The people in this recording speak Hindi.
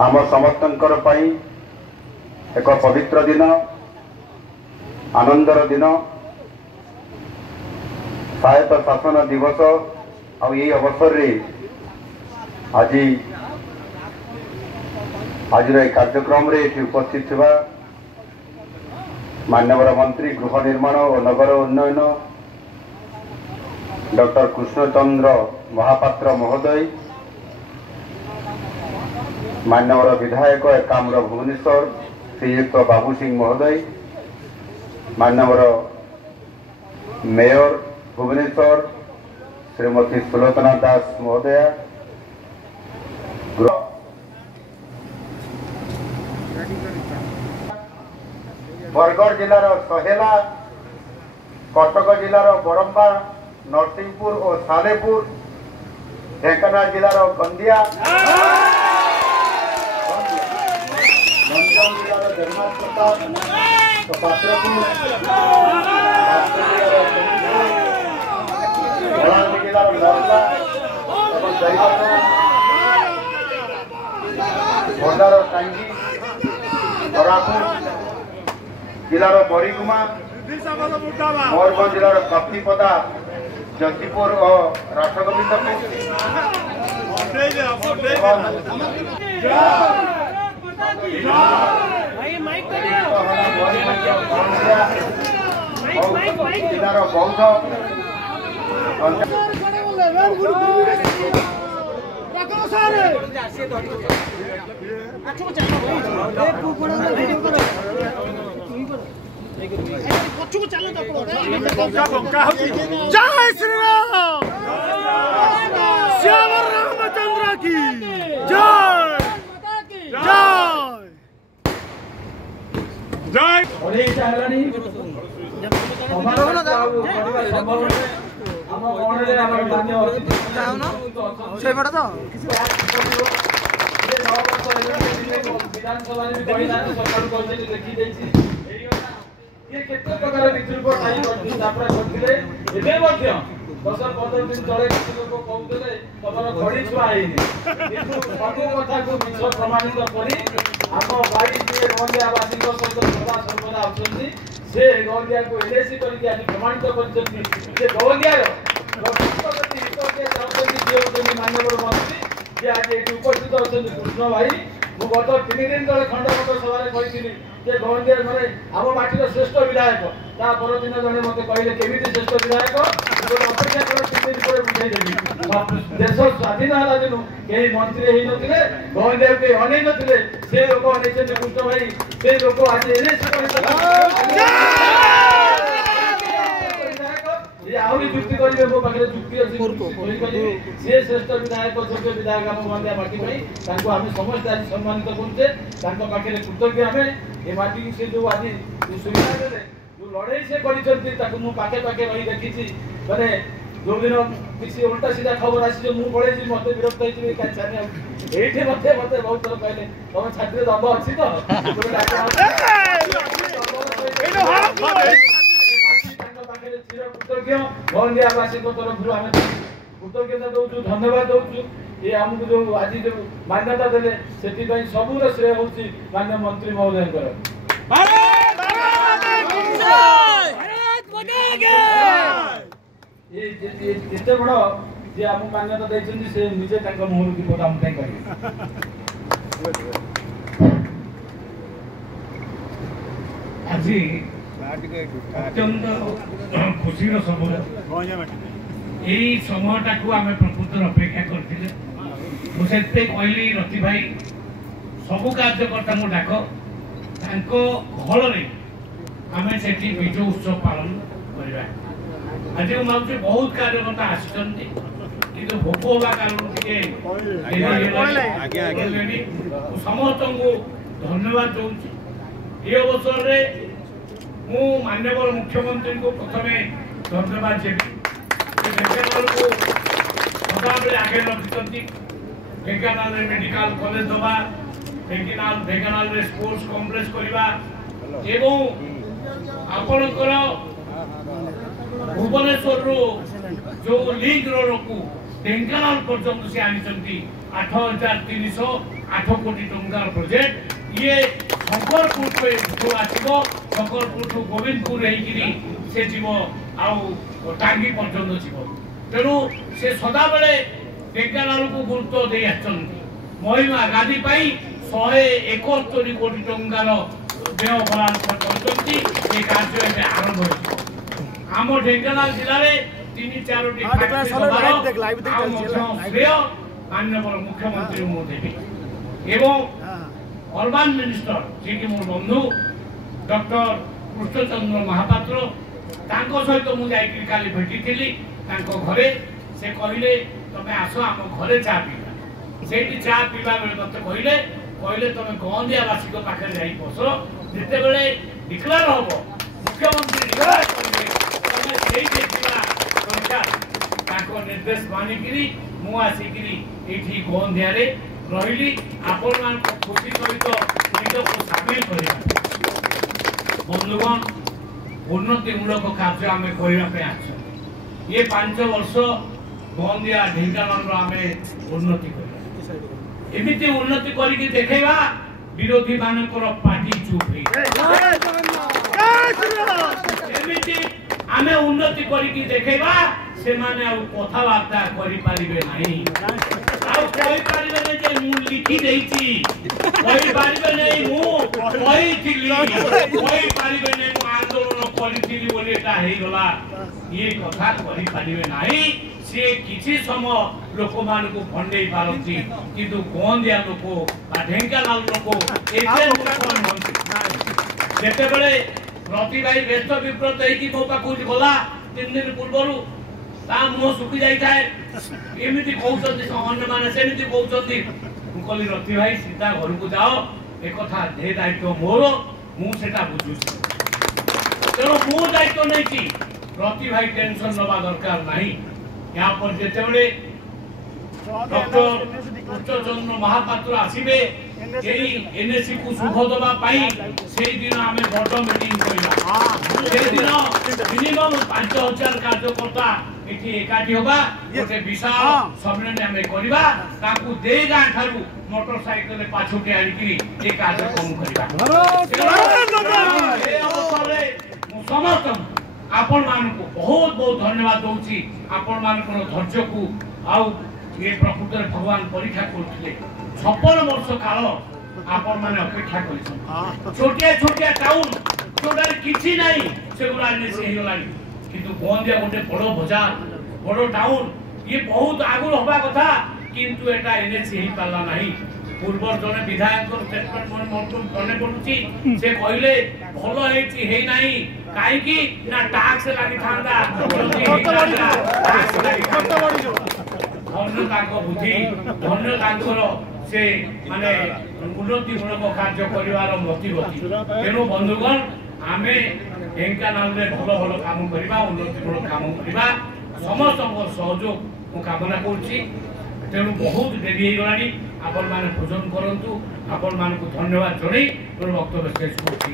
आम समस्तंकर पई एक पवित्र दिन आनंदर दिन स्वायत्त शासन दिवस आ यही अवसर रे आज कार्यक्रम रे उपस्थित थिबा माननीय मंत्री गृह निर्माण और नगर उन्नयन डॉक्टर कृष्णचंद्र महापात्र महोदय, माननीय विधायक एकाम्र भुवनेश्वर श्रीयुक्त बाबू सिंह महोदय, माननीय मेयर भुवनेश्वर श्रीमती सुलोचना दास महोदया, बरगढ़ जिलार सहेला, कटक जिलार बरंबा, नरसिंहपुर और सालेपुर, ढेंकानाल जिलार कंदिया, गंजाम जिलार धर्माप्रताप, पात्रपुर, बलांगीर जिलार नरला और दरियापुर, भंडार टांगी, कोरापुट जिलार बरीगुमा, मयूरभंज जिलार कप्तिपदा, जसीपुर और राष्ट्रगोविंदपुर, जिलार बौद्ध, जय श्री राम, श्याम रामचंद्र की जय जय ये केते प्रकार विद्रुप टाइम करथि तापर करथिले एबे मध्य 10-15 दिन तळे किछि लोक कहउतले तमर घड़ी छुआ आइनी किंतु सब कथा को मिछ प्रमाणित करी हम भाई जे गंडियावासी को सहित सदा सर्वदा आछथि से गंडिया को एलएसी करी आज प्रमाणित करछथि जे गंडियार राष्ट्रपति हितके चाहथि जे माननीय मंत्री जे आज एठी उपस्थित अछथि कृष्ण भाई मु गत 3 दिन तळे खंडपत्र सभा रे कहिथिली जे गंडिया माने आम माटीर श्रेष्ठ विधायक ता पर दिन जने मते कहले केमिति श्रेष्ठ विधायक अपेक्षा कर 3 दिन पर बुझाई देबी देश स्वाधीन होला दिनु केही मंत्री हेइ नथिले गंडिया के अनै नथिले से लोक अनै से कृष्ण भाई से लोक आज एलएसी ये आउरी जुक्ति करिवे मो पाखरे जुक्ति अछि से श्रेष्ठ विधायक योग्य विधायक हम गंडिया माटी पई तांको हम समस्त आज सम्मानित करते तांको पाखरे कृतज्ञ हमें ए माटी से जो आज सुविधा देले जो लड़ाई से करिसंती ताको मु पाखे पाखे रही देखिछि माने जो दिन किसी उल्टा सीधा खबर आसी जो मु पळै छी मते विरोध करिछि का छाने एठे मते बहुत तरह कहले तमे छात्र दब अछि तो एनो हां गंडियावासी को तरफ आम कृतज्ञता दौचु धन्यवाद दौचु ये आमको जो आज जो मान्यता देले से सबूर श्रेय हूँ मान्य मंत्री महोदय ये बड़ जे आम मान्यता देते से निजे मुहर की बोध आम करें आज अत्यंत खुशीर समय यही समयटा को आम प्रकृत अपेक्षा करते मुझे कहली रति भाई सबू कार्यकर्ता को डाक घर आम से विजय उत्सव पालन करवा आज भावुँ बहुत कार्यकर्ता आसि भोक हवा कारण समस्त को धन्यवाद दूसरी ये अवसर में मु माननीय मुख्यमंत्री को प्रथमे धन्यवाद देवी ढेंकानाल को सदाबले आगे रखिछंती ढेंकानाल मेडिकल कॉलेज दबा ढेंकानाल रे स्पोर्ट्स कॉम्प्लेक्स करवा एवं आपनकर भुवनेश्वर रो जो लिंक रोड को ढेंकानाल पर्यंत से आनी 8300 8 कोटी टंकार प्रोजेक्ट ये शंकरपुर आसो शंकरपुर गोविंदपुर से जीव टांगी पर्यटन जीव तेणु से सदा बेले ढेंकानाल को गुरुत्व दे महिमा गादी 171 कोटी टंकार व्यय बराद कर कार्य आरंभ हो आम ढेंकानाल जिले में 3-4टी श्रेय माननीय मुख्यमंत्री मुदेवी एवं अर्बान मिनिस्टर जी कि मोर बंधु डॉक्टर कृष्णचंद्र महापात्र सहित मुझे काली भेटी घरे से कहले तुम आस आम घरे चा पीवा से चा पीवा बेले मत कहले तुम गंदियावासी पाखे जा बस जिते बड़े डिक्लेयर हम मुख्यमंत्री डिक्लेयर करें निर्देश मानिकी मुझे गंदिया रही आपण खुशी सहित निजक सामिल कर बंधुगण उन्नतिमूलक कार्य आम करने ये 5 वर्ष गंदिया ढेंकानाल आम उन्नति एमती उन्नति करके देखा विरोधी मानकर पार्टी चुप आम उन्नति करके देखा से माने कथबार्ता करें लिखि आंदोलन करा ये कथा करें सी किसी समय लोक मान भंडे पारती किंतु गंदिया लोक ढेंकानाल लोक जिते बड़े प्रति भाई व्यस्त विव्रत हो मो पाक गला 3 दिन पूर्व मुह सुखी जाए एमती कहते अन्य सेमती कहते मुझे रति भाई सीधा घर को जाओ एक दे दायित्व मोर मुझे बुझुची तेणु मो दायित्व नहीं रति भाई टेंशन नवा दरकार नहीं यहाँ पर जिते बड़े डॉक्टर कृष्णचंद्र महापात्र आसवे एनएससी को शुभ दवाई से दिन आम बड़ मीटिंग करवा मिनिमम 5000 कार्यकर्ता ये एकाठी होगा गोटे विशाल सम्मेलन आम करवा दे गाँ ठारू मोटरसाइकेल पाछुटे आनिकी ये कार्यक्रम करवा समस्त आपण मान को बहुत बहुत धन्यवाद दूसरी आपण मान धैर्य को आउ ये प्रकृत भगवान परीक्षा करते 56 वर्ष काल आपण मैंने अपेक्षा कर छोटिया छोटिया टाउन जोटा किसी ना से किंतु गंदिया गोटे बड़ बजार बड़ टाउन ये बहुत आगुल हवा कथा किंतु एटा एनएससी हो पारा ना पूर्व जड़े विधायक स्टेटमेंट मन पड़ुची से कहले भल है कहीं टैक्स लगी था धन्य बुद्धि धन्य से माने उन्नतिमूलक कार्य कर मतिगति तेणु बंधुगण आम ढेंकानाल में भल भल कम करवा उन्नतिमूलक कम करवा समस्त सहयोग मु कामना करुच्ची तेणु बहुत डेरी हो गलानी आपण माने भोजन करंतु आपण मान को धन्यवाद जणई मोर वक्तव्य शेष करुच्ची।